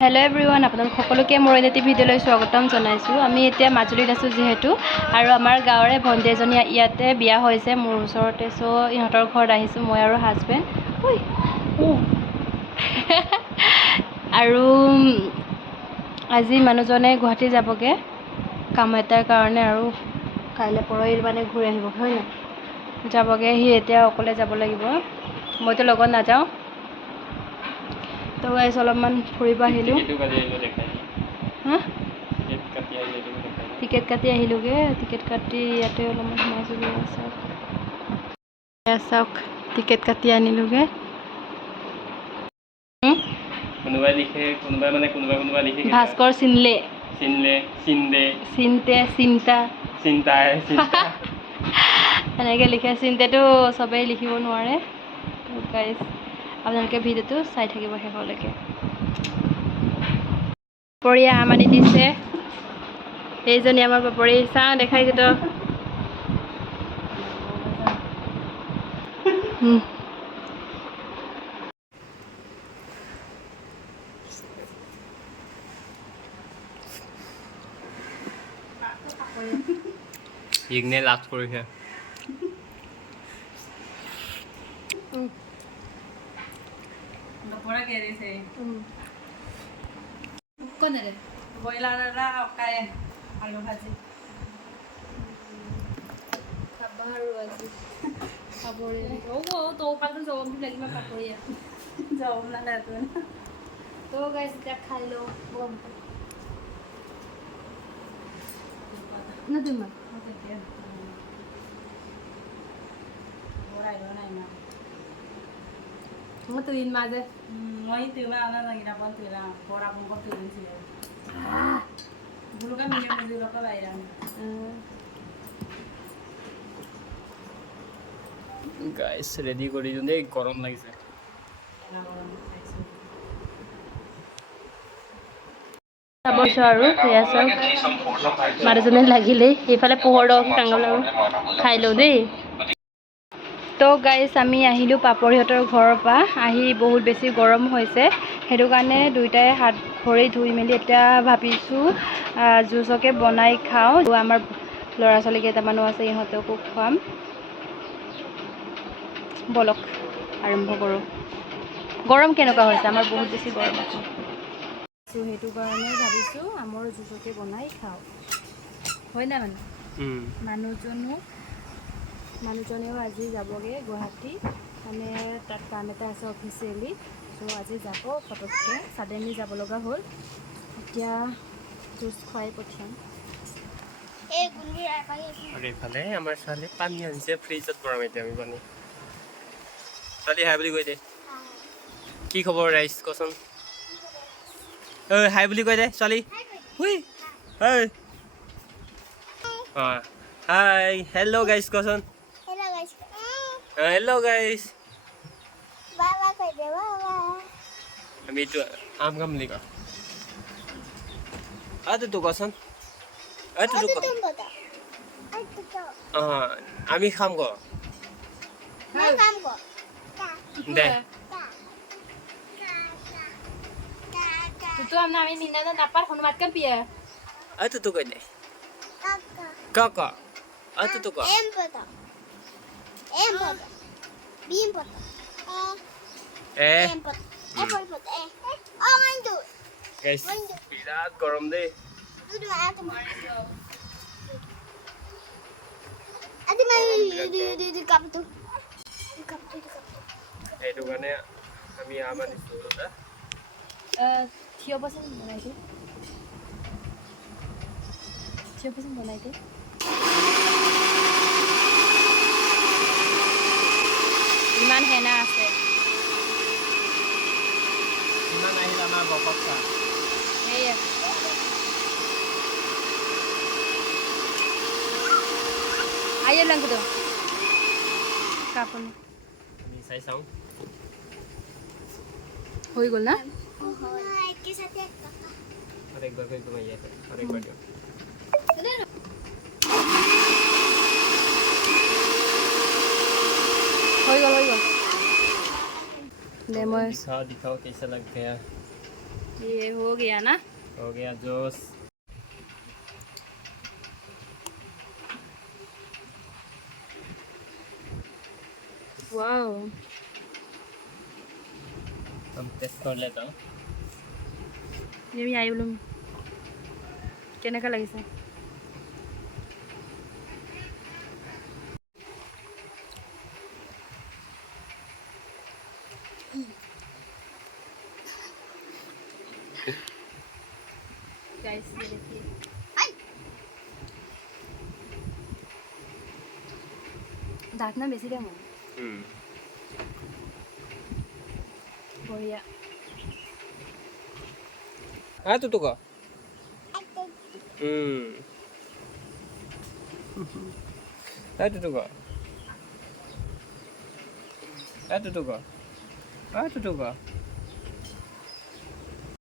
Hello' everyone, আপোনালোক সকলোকে মোৰ এটি ভিডিঅ'লৈ স্বাগতম জনাইছোঁ। আমি এতিয়া মাজুলীত আছোঁ যিহেতু, আৰু আমাৰ গাঁৱৰে ভণ্টি এজনী ইয়াতে বিয়া হৈছে মোৰ ওচৰতে। চ' ইহঁতৰ ঘৰত আহিছোঁ মই আৰু হাজবেণ্ড। আৰু আজি মানুহজনে গুৱাহাটী যাবগৈ কাম এটাৰ কাৰণে, আৰু কাইলৈ পৰহি মানে ঘূৰি আহিব, হয় নাই? যাবগৈ সি, এতিয়া অকলে যাব লাগিব, মইতো লগত নাযাওঁ। তো গাইছ অলপমান ফুৰিব আহিলোঁ। হা, টিকেট কাটি আহিলোঁগৈ। টিকেট কাটি ইয়াতে অলপমান সোমাইছোঁগৈ। চাওক টিকেট কাটি আনিলোঁগৈ। কোনোবাই লিখে, কোনোবাই মানে কোনোবাই লিখে ভাস্কৰ চিনলে চিন্তা এনেকৈ লিখে। চিন্তেটো চবেই লিখিব নোৱাৰে। গাইজ আপোনালোকে ভিডিঅ'টো চাই থাকিব শেষলৈকে। পাপৰীয়া আম আনি দিছে, এইজনী আমাৰ পাপৰী। চাওঁ দেখাই তো ইগনে লাজ কৰিছে। ব্ৰইলাৰ কাই আলু ভাজি খাবা আৰু আজি খাবৰে তৌপালটো জগমটো লাগিব পাপৰীয়া যাওঁ নালাগে তো গাইজ এতিয়া খাই লওঁ গৰমটো না তোমাৰ মই তুইন মাজে মই তিবা আনা নাগিনা পন তিৰা বৰা বংক তিৰিছিল বুলুকা মিলি মিলি ৰক বাইৰা গাইস ৰেডি কৰি দিওঁ দেই, গৰম লাগিছে। চাবছো আৰু সেয়া চাওক মানুহজনে লাগিলেই এইফালে পোহৰ দক টাঙাল আৰু খাই লওঁ দেই। তো গাইজ আমি আহিলোঁ পাপৰিহঁতৰ ঘৰৰ পৰা। আহি বহুত বেছি গৰম হৈছে, সেইটো কাৰণে দুয়োটাই হাত ভৰি ধুই মেলি এতিয়া ভাবিছোঁ জুচকে বনাই খাওঁ। আমাৰ ল'ৰা ছোৱালী কেইটামানো আছে, ইহঁতকো খুৱাম। বলক আৰম্ভ কৰোঁ। গৰম কেনেকুৱা হৈছে? আমাৰ বহুত বেছি গৰম আছে, সেইটো কাৰণে ভাবিছোঁ আমৰ জুচকে বনাই খাওঁ, হয় নাই? মানুহজনেও আজি যাবগৈ গুৱাহাটী, মানে তাত কাম এটা আছে অফিচিয়েলি। চ' আজি যাব, পটককৈ ছাডেনলি যাব লগা হ'ল। এতিয়া জুচ খুৱাই পঠিয়াম। আৰু এইফালে আমাৰ ছোৱালী পানী আনিছে, ফ্ৰিজত ভৰাম এতিয়া আমি পানী। ছোৱালী হাই বুলি কৈ দে। কি খবৰ ৰাইজ কচোন? হাই বুলি কৈ দে ছোৱালী। হাই হেল্ল' গাইজ কচোন। Hello' guys. আমি এইটো আম খাম বুলি ক। তো কচোন। আমি খাম ক দে। Tutu am namin minna na napar honumat kan pia. তো কৈ দে ক তো ক। বিৰাট গৰম দেই। সেইটো কাৰণে আমি আম আনিছোঁ দুটা। Thiyo pasin banai de. Thiyo pasin banai de. Iman hena আছে. ইমান আহিল আমাৰ বকচা। Eya. Ayo lang ko do. Kapon. আমি চাই চাওঁ। হৈ গ'ল না? আৰু একবাৰ কৈ ঘুমাই আছে, আৰু একবাৰ দিওঁ। হৈ গ'ল। দে মই दिखाओ कैसा लग गया ये हो गया ना। हो गया जोश। वाओ हम टेस्ट कर लेता हूँ। ये भी आई बोलो केनेका লাগিছে गाइस ये देखिए दांत ना बेसी टाइम बढ़िया हाँ तो का हाँ तो का हाँ तो का हाँ तो का